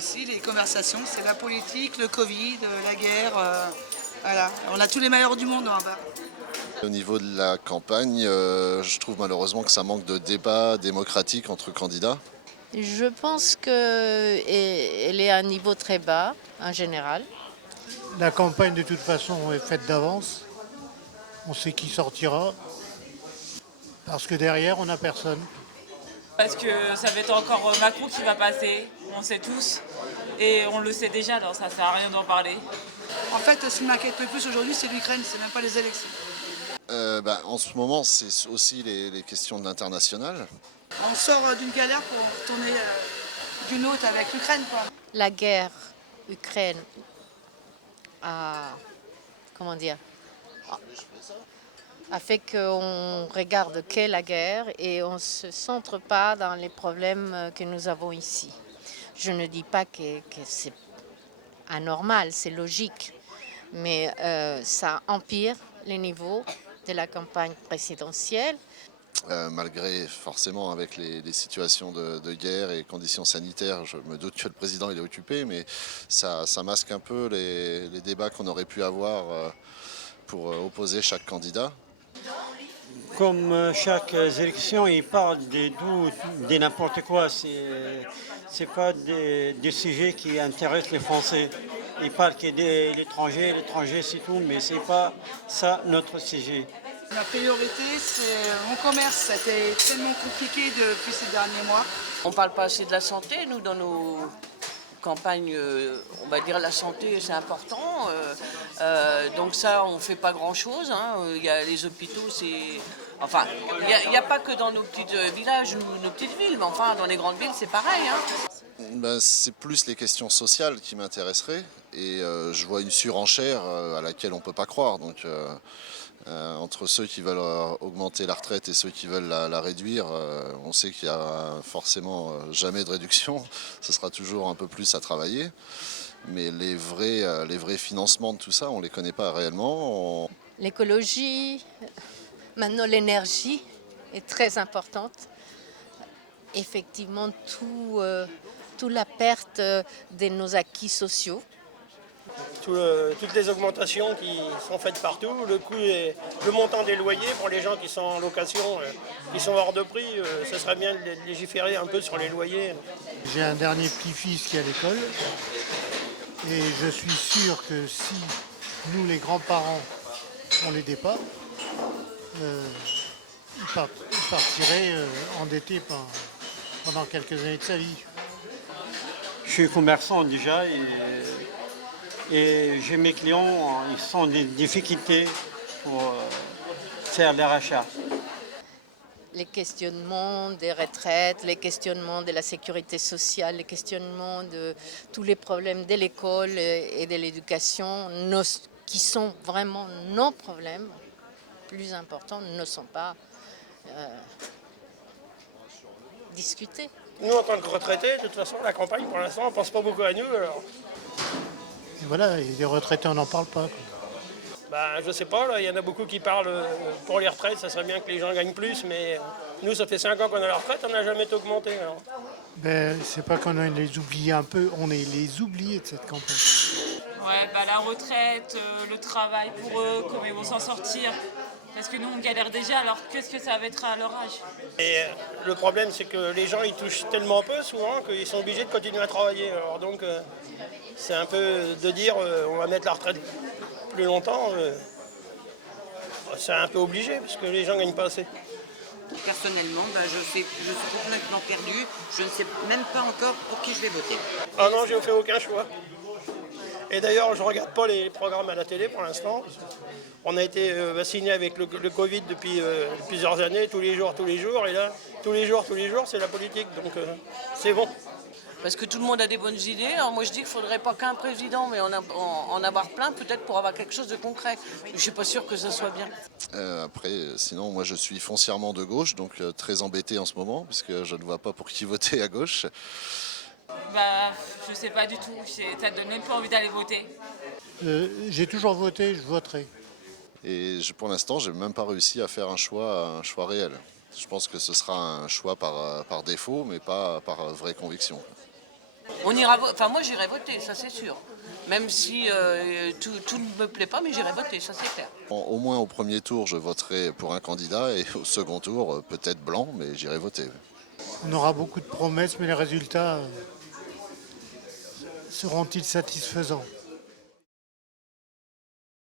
aussi les conversations. C'est la politique, le Covid, la guerre. Voilà. On a tous les malheurs du monde là-bas. Au niveau de la campagne, je trouve malheureusement que ça manque de débat démocratique entre candidats. Je pense qu'elle est à un niveau très bas en général. La campagne de toute façon est faite d'avance. On sait qui sortira. Parce que derrière, on n'a personne. Parce que ça va être encore Macron qui va passer, on sait tous. Et on le sait déjà, alors ça sert à rien d'en parler. En fait, ce qui m'inquiète le plus aujourd'hui, c'est l'Ukraine, c'est même pas les élections. En ce moment, c'est aussi les questions de l'international. On sort d'une galère pour retourner d'une autre avec l'Ukraine, quoi. La guerre Ukraine a, comment dire, a fait qu'on regarde que la guerre et on ne se centre pas dans les problèmes que nous avons ici. Je ne dis pas que c'est anormal, c'est logique, mais ça empire les niveaux de la campagne présidentielle. Malgré forcément avec les situations de guerre et conditions sanitaires, je me doute que le président il est occupé, mais ça masque un peu les débats qu'on aurait pu avoir pour opposer chaque candidat. Comme chaque élection, il parle de tout, de n'importe quoi. C'est pas des sujets qui intéressent les Français. Il parle que de l'étranger c'est tout, mais c'est pas ça notre sujet. La priorité, c'est mon commerce. C'était tellement compliqué depuis ces derniers mois. On ne parle pas assez de la santé, nous, dans nos campagnes, on va dire la santé, c'est important. Donc ça, on ne fait pas grand-chose. Il y a les hôpitaux, c'est... Enfin, il n'y a pas que dans nos petits villages, nos petites villes, mais enfin, dans les grandes villes, c'est pareil. C'est plus les questions sociales qui m'intéresseraient et je vois une surenchère à laquelle on ne peut pas croire. Donc, entre ceux qui veulent augmenter la retraite et ceux qui veulent la réduire, on sait qu'il n'y a forcément jamais de réduction. Ce sera toujours un peu plus à travailler. Mais les vrais financements de tout ça, on ne les connaît pas réellement. L'écologie, maintenant l'énergie est très importante. Effectivement, toute la perte de nos acquis sociaux. Toutes les augmentations qui sont faites partout, le montant des loyers pour les gens qui sont en location, qui sont hors de prix, ce serait bien de légiférer un peu sur les loyers. J'ai un dernier petit-fils qui est à l'école. Et je suis sûr que si nous, les grands-parents, on l'aidait pas, il partirait endetté pendant quelques années de sa vie. Je suis commerçant déjà et j'ai mes clients, ils sont des difficultés pour faire des rachats. Les questionnements des retraites, les questionnements de la sécurité sociale, les questionnements de tous les problèmes de l'école et de l'éducation, qui sont vraiment nos problèmes plus importants, ne sont pas discutés. Nous, en tant que retraités, de toute façon, la campagne, pour l'instant, on ne pense pas beaucoup à nous. Alors... Et voilà, et les retraités, on n'en parle pas, quoi. Je sais pas, là, il y en a beaucoup qui parlent pour les retraites, ça serait bien que les gens gagnent plus, mais nous, ça fait 5 ans qu'on a la retraite, on n'a jamais été augmenté. Alors. C'est pas qu'on les oublie un peu, on est les oubliés de cette campagne. Ouais, la retraite, le travail pour eux, comment ils vont s'en sortir. Parce que nous, on galère déjà, alors qu'est-ce que ça va être à leur âge? Et le problème, c'est que les gens, ils touchent tellement peu souvent qu'ils sont obligés de continuer à travailler. Alors donc, c'est un peu de dire, on va mettre la retraite plus longtemps, c'est un peu obligé, parce que les gens ne gagnent pas assez. Personnellement, je suis complètement perdue. Je ne sais même pas encore pour qui je vais voter. Ah non, j'ai fait aucun choix. Et d'ailleurs, je ne regarde pas les programmes à la télé pour l'instant. On a été vacciné avec le Covid depuis plusieurs années, tous les jours. Et là, tous les jours, c'est la politique. Donc, c'est bon. Parce que tout le monde a des bonnes idées. Alors moi, je dis qu'il ne faudrait pas qu'un président, mais en avoir plein, peut-être pour avoir quelque chose de concret. Je ne suis pas sûre que ce soit bien. Sinon, moi, je suis foncièrement de gauche, donc très embêté en ce moment, parce que je ne vois pas pour qui voter à gauche. Je sais pas du tout. Ça te donne même pas envie d'aller voter. J'ai toujours voté, je voterai. Et pour l'instant, je n'ai même pas réussi à faire un choix réel. Je pense que ce sera un choix par défaut, mais pas par vraie conviction. On ira, enfin moi j'irai voter, ça c'est sûr. Même si tout ne me plaît pas, mais j'irai voter, ça c'est clair. Au moins au premier tour, je voterai pour un candidat et au second tour, peut-être blanc, mais j'irai voter. On aura beaucoup de promesses, mais les résultats seront-ils satisfaisants?